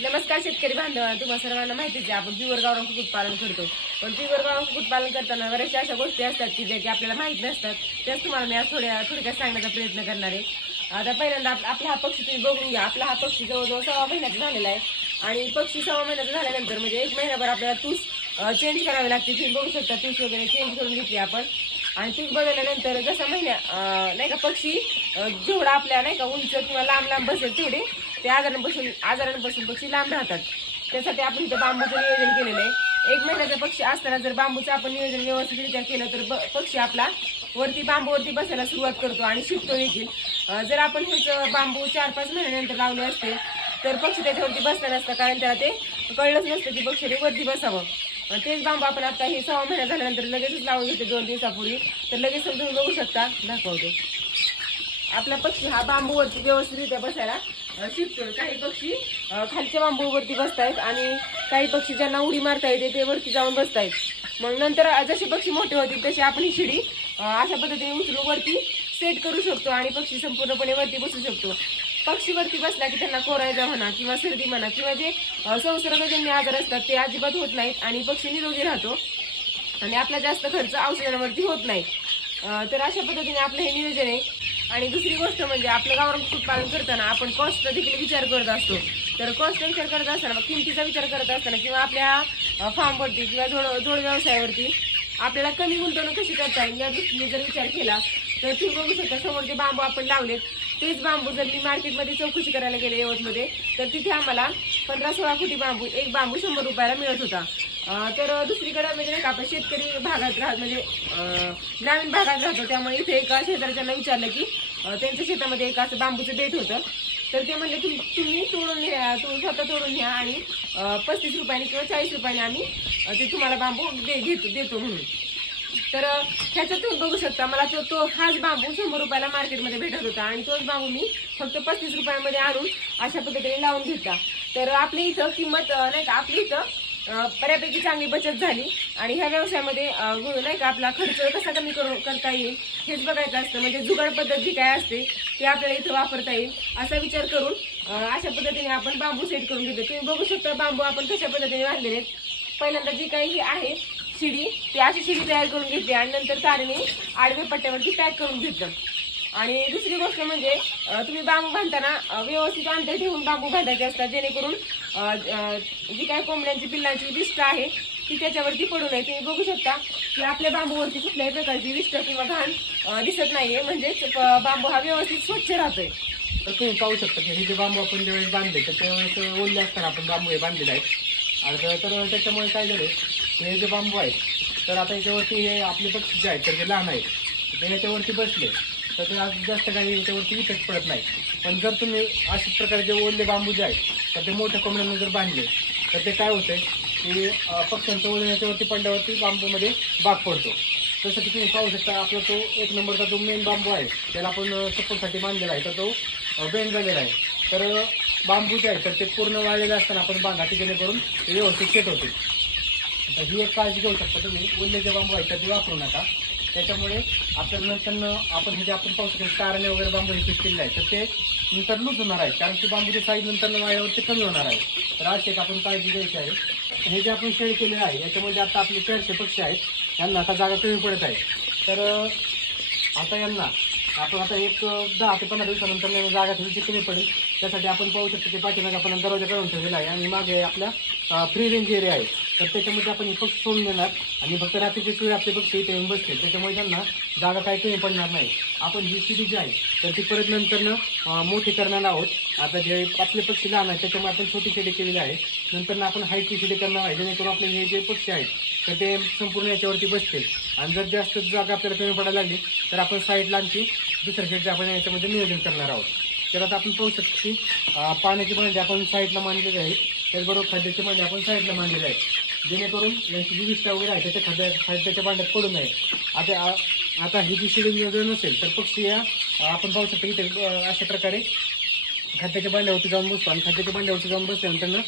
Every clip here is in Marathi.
नमस्कार शेतकरी बांधवांना, तुम्हाला सर्वांना माहितीच आहे आपण प्युअर गावरान कुक्कुटपालन करतो. पण प्युअर गावरान कुक्कुटपालन करताना बऱ्याचशा अशा गोष्टी असतात की ज्या की आपल्याला माहित नसतात. त्याच तुम्हाला मी आज थोडक्यात सांगण्याचा प्रयत्न करणार आहे. आता पहिल्यांदा आपला हा पक्षी तुम्ही बघून घ्या. आपला हा पक्षी जवळजवळ 6 महिन्याचा झालेला आहे आणि पक्षी 6 महिन्याचा झाल्यानंतर म्हणजे 1 महिनाभर आपल्याला तूस चेंज करावी लागते. तुम्ही बघू शकता तूस वगैरे चेंज करून घेतली आपण आणि तूस बदलल्यानंतर जसा नाही का पक्षी जेवढा आपल्या नाही का उंच किंवा लांब लांब बसेल तेवढे ते आजारांपासून पक्षी लांब राहतात. त्यासाठी आपण इथं बांबूचं नियोजन केलेलं आहे. 1 महिन्याचा पक्षी असताना जर बांबूचं आपण नियोजन व्यवस्थितरित्या केलं तर पक्षी आपला बांबूवरती बसायला सुरुवात करतो आणि शिकतो देखील. जर आपण हेच बांबू 4-5 महिन्यानंतर लावले असते तर पक्षी त्याच्यावरती बसला नसता, कारण त्याला ते कळलंच नसतं की पक्षीने वरती बसावं. तेच बांबू आपण आता हे 6 महिना झाल्यानंतर लगेचच लावून घेते 2 दिवसापूर्वी. तर लगेच तुम्ही बघू शकता, दाखवते आपला पक्षी हा बांबूवरती व्यवस्थितरित्या बसायला शिकतो. काही पक्षी खालच्या बांबूवरती बसतायत आणि काही पक्षी ज्यांना उडी मारता येते ते वरती जाऊन बसतायत. मग नंतर जसे पक्षी मोठे होतील तसे आपण ही शिडी अशा पद्धतीने उचलून वरती सेट करू शकतो आणि पक्षी संपूर्णपणे वरती बसू शकतो. पक्षी वरती बसला की त्यांना कोरायचा म्हणा किंवा सर्दी म्हणा किंवा जे संसर्गजन्य आजार असतात ते अजिबात होत नाहीत आणि पक्षी निरोगी राहतो आणि आपला जास्त खर्च औषधांवरती होत नाही. तर अशा पद्धतीने आपलं हे नियोजन आहे. आणि दुसरी गोष्ट म्हणजे आपलं गावरान कुक्कुटपालन करताना आपण कॉस्टचा देखील विचार करत असतो. तर कॉस्टचा विचार करत असताना किमतीचा विचार करत असताना किंवा आपल्या फार्मवरती किंवा जोड व्यवसायावरती आपल्याला कमी गुंतवणूक कशी करता येईल या दृष्टीने जर विचार केला तर तुम्ही बघू शकता समोर जे बांबू आपण लावलेत तेच बांबू जर मी मार्केटमध्ये चौकशी करायला गेले यवतमध्ये तर तिथे आम्हाला 15-16 फुटी बांबू एक बांबू 100 रुपयाला मिळत होता. तर दुसरीकडे म्हणजे नाही का आपण शेतकरी भागात राहत म्हणजे ग्रामीण भागात राहतो, त्यामुळे इथे एका शेजारच्यांना विचारलं की त्यांच्या शेतामध्ये एक असं बांबूचं बेट होतं. तर ते म्हणले की तुम्ही तोडून घ्या, स्वतः तोडून घ्या आणि 35 रुपयाने किंवा 40 रुपयाने आम्ही ते तुम्हाला बांबू देतो म्हणून. तर ह्याच्यातून बघू शकता मला तो हाच बांबू 100 रुपयाला मार्केटमध्ये भेटत होता आणि तोच बांबू मी फक्त 35 रुपयामध्ये आणून अशा पद्धतीने लावून घेतला. तर आपल्या इथं किंमत नाही का आपली इथं बऱ्यापैकी चांगली बचत झाली आणि ह्या व्यवसायामध्ये नाही का आपला खर्च कसा कमी करता येईल हेच बघायचं असतं. म्हणजे जुगाड पद्धत जी काय असते ती आपल्याला इथं वापरता येईल असा विचार करून अशा पद्धतीने आपण बांबू सेट करून घेतो. तुम्ही बघू शकता बांबू आपण कशा पद्धतीने बांधलेले आहेत. पहिल्यांदा जी काही आहे शिडी ती अशी शिडी तयार करून घेतली आणि नंतर तारेने आडव्या पट्ट्यावरती पॅक करून घेतलं. आणि दुसरी गोष्ट म्हणजे तुम्ही बांबू बांधताना व्यवस्थित अंतर ठेवून बांबू बांधायचे असतात, जेणेकरून जी काही कोंबड्यांची पिल्लांची विष्ट आहे ती त्याच्यावरती पडू नये. तुम्ही बघू शकता की आपल्या बांबूवरती कुठल्याही प्रकारची विष्ट किंवा घाण दिसत नाहीये, म्हणजेच बांबू हा व्यवस्थित स्वच्छ राहतोय. तर तुम्ही पाहू शकता की हे जे बांबू आपण ज्यावेळेस बांधले तर त्यावेळेस ओले असताना आपण बांबू हे बांधलेले आहेत. आणि तर त्याच्यामुळे काय झालं हे जे बांबू आहेत तर आता याच्यावरती हे आपले पक्षी जे आहेत तर ते लहान आहेत ते याच्यावरती बसले तर ते जास्त काही याच्यावरती इफेक्ट पडत नाही. पण जर तुम्ही अशाच प्रकारे जे ओले बांबू जे आहेत तर ते मोठ्या कोंबड्यांना जर बांधले तर ते काय होतंय की पक्ष्यांचं वजन याच्यावरती पडल्यावरती बांबूमध्ये भाग पडतो. जसं की तुम्ही पाहू शकता आपला तो 1 नंबरचा जो मेन बांबू आहे त्याला आपण सपोर्टसाठी बांधलेला आहे तर तो बेंड झालेला आहे. तर बांबू जे आहे तर ते पूर्ण वाळलेलं असताना आपण बांधा की जेणेकरून ते व्यवस्थित सेट होते. तर ही एक काळजी घेऊ शकता तुम्ही. ओले जे बांबू आहेत तर ते वापरू नका. त्याच्यामुळे आपल्याला नंतर आपण हे जे आपण पाहू शकतो ताराने वगैरे बांबू हे फिट केलेले आहे तर ते नंतर लूज होणार आहे, कारण की बांबूची साईज नंतर वाळल्यावरती कमी होणार आहे. तर अशी एक आपण काळजी घ्यायची आहे. हे जे आपण शेड केलेलं आहे याच्यामध्ये आता आपले 400 पक्षी आहेत यांना आता जागा कमी पडत आहे. तर आता यांना आपण आता एक 10 ते 15 दिवसानंतर जागा थोडीशी कमी पडेल. त्यासाठी आपण पाहू शकतो की पाठीमागे आपण दरवाजा काढून ठेवलेला आहे आणि मागे आपल्या फ्री रेंज एरिया आहे. तर त्याच्यामध्ये आपण हे पक्षी सोडून देणार आणि फक्त रात्रीचे वेळ आपले पक्षी इथे येऊन बसतील, त्याच्यामुळे त्यांना जागा काही कमी पडणार नाही. आपण जी शिडी जी आहे तर ती परत नंतरनं मोठी करणार आहोत. आता जे आपले पक्षी लहान आहेत त्याच्यामुळे आपण छोटी शिडी केलेली आहे. नंतर आपण हाईटची शिडी करणार आहे जेणेकरून आपले हे जे पक्षी आहेत तर ते संपूर्ण याच्यावरती बसतील. आणि जर जास्त जागा आपल्याला कमी पडायला लागली तर आपण साईडला आणखी दुसऱ्या शेडचे आपण याच्यामध्ये नियोजन करणार आहोत. तर आता आपण पाहू शकतो की पाण्याची भांडी आपण साईडला मांडलेली आहे, त्याचबरोबर खाद्याची भांडी आपण साईडला मांडलेली आहे जेणेकरून यांची जी विष्ठा वगैरे आहे त्याच्या खाद्याच्या भांड्यात पडू नये. आता ही जी शिडी जर नसेल तर पक्षी या आपण पाहू शकतो की ते अशा प्रकारे खाद्याच्या भांड्यावरती जाऊन बसतो आणि खाद्याच्या भांड्यावरती जाऊन बसल्यानंतर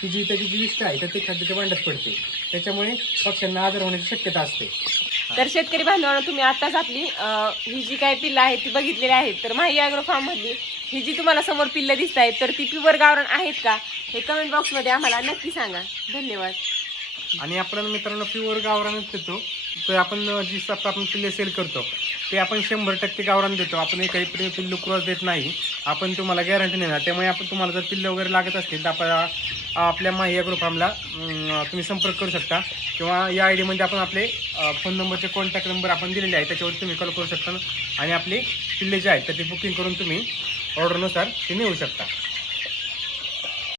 त्याची जी विष्ठा आहे तर ती खाद्याच्या भांड्यात पडते. त्याच्यामुळे पक्ष्यांना आजार होण्याची शक्यता असते. तर शेतकरी बांधवांना तुम्ही आताच आपली ही जी काही पिल्लं आहेत ती बघितलेली आहेत. तर माही ॲग्रो फार्म मधली ही जी तुम्हाला समोर पिल्लं दिसत आहेत तर ती प्युअर गावरान आहेत का हे कमेंट बॉक्समध्ये आम्हाला नक्की सांगा. धन्यवाद. आणि आपण मित्रांनो प्युअर गावरानच देतो. तर आपण जी आपण पिल्ले सेल करतो ते आपण 100% गावरान देतो. आपण काही पिल्लू क्रॉस देत नाही. आपण तुम्हाला गॅरंटी देणार. त्यामुळे आपण तुम्हाला जर पिल्ले वगैरे लागत असतील तर आपल्या माही ॲग्रो फार्मला तुम्ही संपर्क करू शकता किंवा या आय डीमध्ये आपण आपले फोन नंबरचे कॉन्टॅक्ट नंबर आपण दिलेले आहे त्याच्यावर तुम्ही कॉल करू शकता आणि आपले पिल्ले जे आहेत तर ते बुकिंग करून तुम्ही ऑर्डरनुसार ते नेऊ शकता.